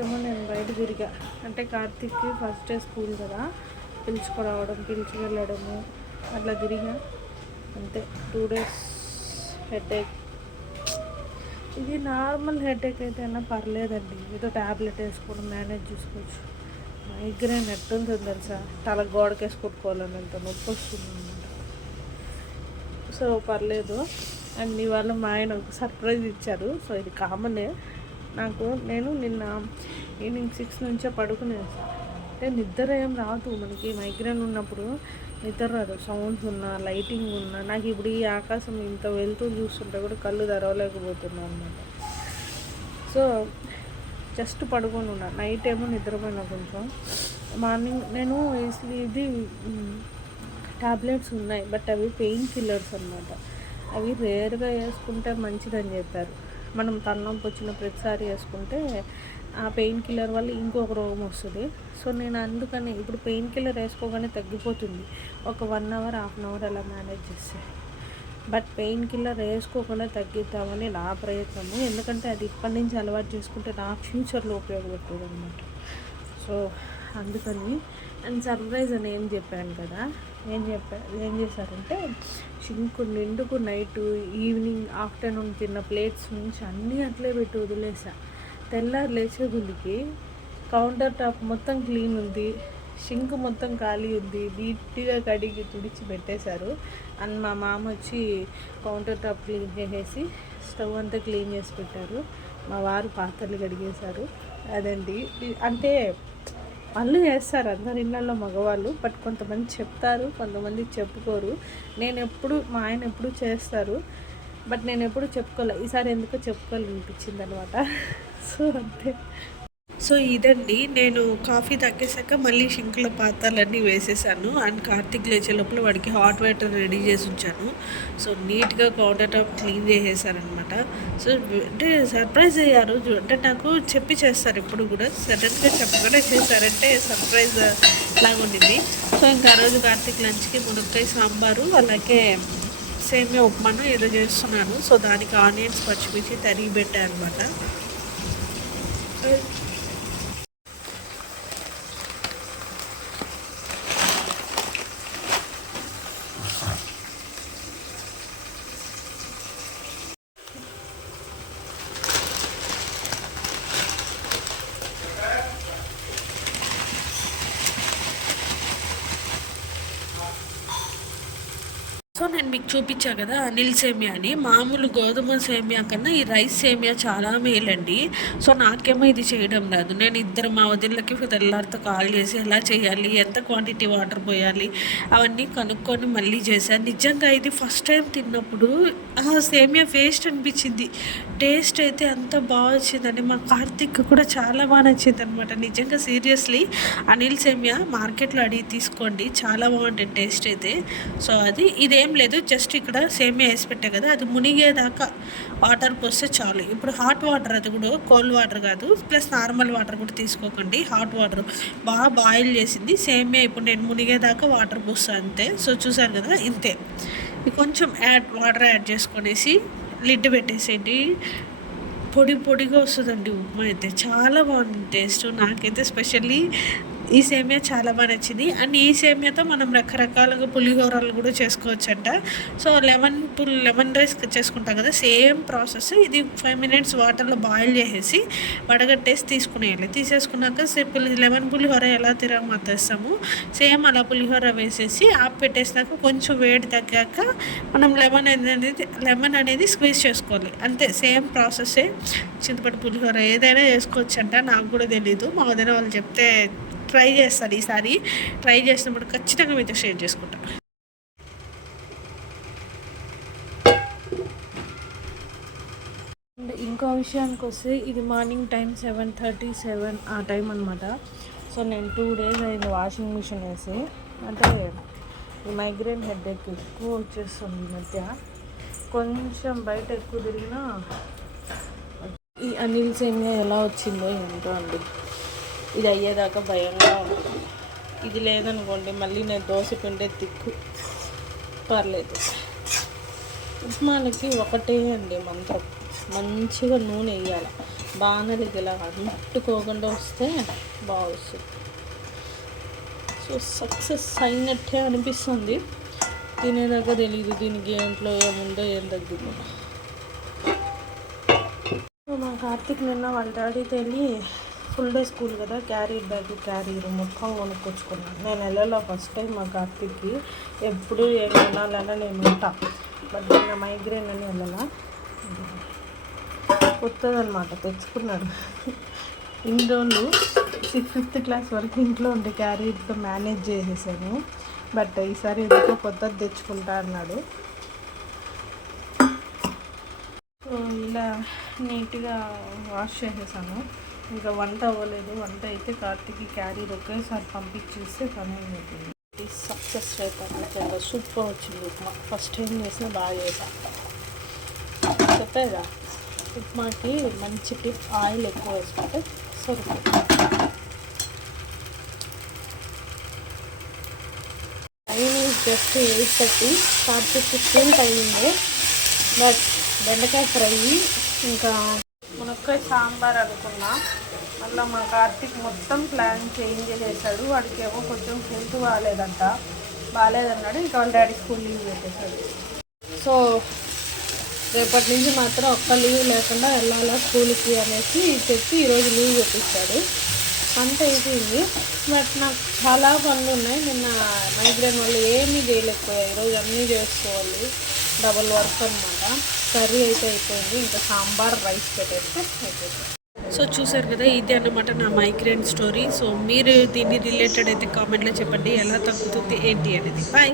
ఏమో నేను బయట తిరిగా అంటే కార్తీక్కి ఫస్ట్ డే స్కూల్ కదా, పిలుచుకురావడం పిలుచుకెళ్ళడము అట్లా తిరిగా అంతే. 2 days హెడేక్. ఇది నార్మల్ హెడేక్ అయితే అయినా పర్లేదండి, ఏదో ట్యాబ్లెట్ వేసుకోవడం మేనేజ్ చేసుకోవచ్చు. మైగ్రేన్ ఎట్టుంటుంది తెలుసా, తల గోడకేసి కొట్టుకోవాలని అంత నొప్పి వస్తుంది అనమాట. సో పర్లేదు. అండ్ ఇవాళ మా ఆయన ఒక సర్ప్రైజ్ ఇచ్చారు. సో ఇది కామనే నేను నిన్న ఈవినింగ్ 6 నుంచే పడుకునేది. అంటే నిద్ర ఏం రాదు మనకి, మైగ్రేన్ ఉన్నప్పుడు నిద్ర రాదు. సౌండ్స్ ఉన్నా లైటింగ్ ఉన్నా. నాకు ఇప్పుడు ఈ ఆకాశం ఇంత వెళ్తూ చూస్తుంటే కూడా కళ్ళు తెరవలేకపోతున్నాను అనమాట. సో జస్ట్ పడుకొని ఉన్నా. నైట్ ఏమో నిద్రపోయినా కొంచెం. మార్నింగ్ నేను ఇది టాబ్లెట్స్ ఉన్నాయి, బట్ అవి పెయిన్ కిల్లర్స్ అనమాట. అవి రేర్గా వేసుకుంటే మంచిదని చెప్పారు. మనం తలనొప్పి వచ్చిన ప్రతిసారి వేసుకుంటే ఆ పెయిన్ కిల్లర్ వల్ల ఇంకొక రోగం వస్తుంది. సో నేను అందుకని ఇప్పుడు పెయిన్ కిల్లర్ వేసుకోగానే తగ్గిపోతుంది, ఒక 1 hour 1/2 hour అలా మేనేజ్ చేస్తే. బట్ పెయిన్ కిల్లర్ వేసుకోకుండా తగ్గిద్దామని నా ప్రయత్నము. ఎందుకంటే అది ఇప్పటి నుంచి అలవాటు చేసుకుంటే నాకు ఫ్యూచర్లో ఉపయోగపడుతుంది అనమాట. సో అందుకని. అండ్ సర్ప్రైజ్ అని ఏం చెప్పాను కదా, ఏం చేశారంటే షింకు నిండుకు నైట్ ఈవినింగ్ ఆఫ్టర్నూన్ తిన్న ప్లేట్స్ నుంచి అన్నీ అట్లే పెట్టి వదిలేసా. తెల్లారు లేచే గుండికి కౌంటర్ టాప్ మొత్తం క్లీన్ ఉంది, షింక్ మొత్తం ఖాళీ ఉంది, నీట్గా కడిగి తుడిచి పెట్టేశారు. అండ్ మా మామ వచ్చి కౌంటర్ టాప్ క్లీన్ చేసేసి స్టవ్ అంతా క్లీన్ చేసి పెట్టారు. మా వారు పాత్రలు కడిగేశారు. అదండి. అంటే వాళ్ళు చేస్తారు అందరి ఇళ్ళల్లో మగవాళ్ళు, బట్ కొంతమంది చెప్తారు, కొంతమంది చెప్పుకోరు. మా ఆయన ఎప్పుడు చేస్తారు, బట్ నేను ఎప్పుడు చెప్పుకోలే. ఈసారి ఎందుకో చెప్పుకోవాలనిపించింది అనమాట. సో అంతే. సో ఇదండి, నేను కాఫీ తగ్గేసాక మళ్ళీ షింక్లో పాత్రలన్నీ వేసేసాను. అండ్ కార్తీక్ లేచే లోపల వాడికి హాట్ వాటర్ రెడీ చేసి ఉంచాను. సో నీట్గా కౌంటర్ టాప్ క్లీన్ చేసేసారనమాట. సో అంటే సర్ప్రైజ్ అయ్యారు. అంటే నాకు చెప్పి చేస్తారు ఎప్పుడు కూడా, సడన్గా చెప్పగానే చేశారంటే సర్ప్రైజ్ లాగా ఉండింది. సో ఇంకా ఆ రోజు కార్తీక్ లంచ్కి మునక్కాయ సాంబారు, అలాగే సేమియా ఉప్మాను ఏదో చేస్తున్నాను. సో దానికి ఆనియన్స్ పచ్చిమిర్చి తరిగి పెట్టాను అనమాట. సో నేను మీకు చూపించా కదా అనిల్ సేమియా అని. మామూలు గోధుమ సేమియా కన్నా ఈ రైస్ సేమియా చాలా మేలండి. సో నాకేమో ఇది చేయడం రాదు. నేను మా వదిళ్ళకి తెల్లారితో కాల్ చేసి ఎలా చేయాలి, ఎంత క్వాంటిటీ వాటర్ పోయాలి అవన్నీ కనుక్కొని మళ్ళీ చేశాను. నిజంగా ఇది ఫస్ట్ టైం తిన్నప్పుడు ఆ సేమియా వేస్ట్ అనిపించింది. టేస్ట్ అయితే అంత బాగా వచ్చిందండి. మా కార్తీక్ కూడా చాలా బాగా నచ్చింది అనమాట. నిజంగా సీరియస్లీ అనిల్ సేమియా మార్కెట్లో అడిగి తీసుకోండి, చాలా బాగుంటుంది టేస్ట్ అయితే. సో ఇదేం లేదు, జస్ట్ ఇక్కడ సేమియా వేసి పెట్టే కదా, అది మునిగేదాకా వాటర్ పోస్తే చాలు. ఇప్పుడు హాట్ వాటర్, అది కూడా కోల్డ్ వాటర్ కాదు, ప్లస్ నార్మల్ వాటర్ కూడా తీసుకోకండి. హాట్ వాటర్ బాగా బాయిల్ చేసింది సేమియా. ఇప్పుడు నేను మునిగేదాకా వాటర్ పోస్తాను అంతే. సో చూసారు కదా, ఇంతే. కొంచెం వాటర్ యాడ్ చేసుకొనేసి లిడ్ పెట్టేసేయండి. పొడిగా వస్తుందండి ఉప్మా అయితే. చాలా బాగుంది టేస్ట్. నాకైతే స్పెషల్లీ ఈ సేమియా చాలా బాగా నచ్చింది. అండ్ ఈ సేమియాతో మనం రకరకాలుగా పులిహోరలు కూడా చేసుకోవచ్చంట. సో లెమన్ రైస్ చేసుకుంటాం కదా, సేమ్ ప్రాసెస్. ఇది 5 minutes వాటర్లో బాయిల్ చేసేసి వడగట్టేసి తీసుకునేయాలి. తీసేసుకున్నాక లెమన్ పులిహోర ఎలా తిరగమేస్తాము సేమ్ అలా పులిహోర వేసేసి పెట్టేసినాక కొంచెం వేడి తగ్గాక మనం లెమన్ అనేది స్క్వీజ్ చేసుకోవాలి. అంతే, సేమ్ ప్రాసెస్సే. చింతపండు పులిహోర ఏదైనా చేసుకోవచ్చంట. నాకు కూడా తెలీదు, మా వదిన వాళ్ళు చెప్తే ట్రై చేస్తాను. ఈసారి ట్రై చేసినప్పుడు ఖచ్చితంగా మీతో షేర్ చేసుకుంటాను. ఇంకో విషయానికి వస్తే ఇది మార్నింగ్ టైం 7:37 ఆ టైం అనమాట. సో నేను 2 days అయింది వాషింగ్ మిషన్ వేసి. అంటే ఈ మైగ్రేన్ హెడేక్ ఎక్కువ వచ్చేస్తుంది ఈ మధ్య. కొంచెం బయట ఎక్కువ తిరిగినా ఈ అనిల్ సేమియా ఎలా వచ్చిందో ఏంటో అండి. ఇది అయ్యేదాకా భయంగా ఉంటుంది. ఇది లేదనుకోండి మళ్ళీ నేను దోశ పిండే తిక్కు. పర్లేదు. ఉప్మాలకి ఒకటే అండి మంత్రం, మంచిగా నూనె వేయాలి. బాణలికి ఇలా అంటుకోకుండా వస్తే బాగా వస్తుంది. సో సక్సెస్ అయినట్టే అనిపిస్తుంది. తినేదాకా తెలీదు దీనికి ఏంట్లో ఏముందో ఏం తగ్గిందో. మా కార్తీక్ నిన్న వాళ్ళ డాడీతో వెళ్ళి ఫుల్ డే స్కూల్ కదా, క్యారీర్ మొత్తం కొనుక్కొచ్చుకున్నాను. నేను వెళ్ళాలో ఫస్ట్ టైం మా కార్తీక్కి. ఎప్పుడు ఏం కొనాలన్నా నేను ఉంటా, బట్ నిన్న మైగ్రేన్ అని వెళ్ళాలా. కొత్తదనమాట తెచ్చుకున్నాడు. ఇన్ని రోజులు 5th క్లాస్ వరకు ఇంట్లో ఉండే క్యారీర్తో మేనేజ్ చేసేసాను, బట్ ఈసారి ఎందుకో కొత్తది తెచ్చుకుంటా అన్నాడు. సో ఇలా నీట్గా వాష్ చేసేసాను. ఇంకా వంట అవ్వలేదు. వంట అయితే కార్తీక్కి క్యారీర్ ఒకేసారి పంపించేస్తే పని అయిపోతుంది. ఈ సక్సెస్ రేట్ చాలా సూపర్ వచ్చింది ఉప్మా. ఫస్ట్ టైం చేసినా బాగా చేశాను. చెప్పేదా ఉప్మాకి మంచి టిప్, ఆయిల్ ఎక్కువ వేసుకుంటే సరిపోతుంది. Time just 8:30. Karthik school timing. But బెండకాయ ఫ్రై ఇంకా మునక్కాయ సాంబార్ అనుకున్నా. మళ్ళీ మా కార్తీక్ మొత్తం ప్లాన్ చేంజ్ చేశాడు. వాడికి ఏమో కొంచెం హెల్త్ బాగాలేదన్నాడు. ఇంకా వాళ్ళ డాడీ స్కూల్ లీవ్ పెట్టేశాడు. సో రేపటి నుంచి మాత్రం ఒక్క లీవ్ లేకుండా వెళ్ళాలా స్కూల్కి అనేసి చెప్పి ఈరోజు లీవ్ పెట్టిస్తాడు. అంత అయిపోయింది. బట్ నాకు చాలా పనులు ఉన్నాయి. నిన్న మైగ్రేన్ వల్ల ఏమీ చేయలేకపోయాయి. ఈరోజు అన్నీ చేసుకోవాలి. డబుల్ వర్క్ అనమాట. కర్రీ అయితే అయిపోయింది. ఇంకా సాంబార్ రైస్ పెట్టేస్తే అయిపోతుంది. సో చూసారు కదా, ఇది అన్నమాట నా మైగ్రేన్ స్టోరీ. సో మీరు దీన్ని రిలేటెడ్ అయితే కామెంట్లో చెప్పండి, ఎలా తగ్గుతుంది ఏంటి అనేది. బాయ్.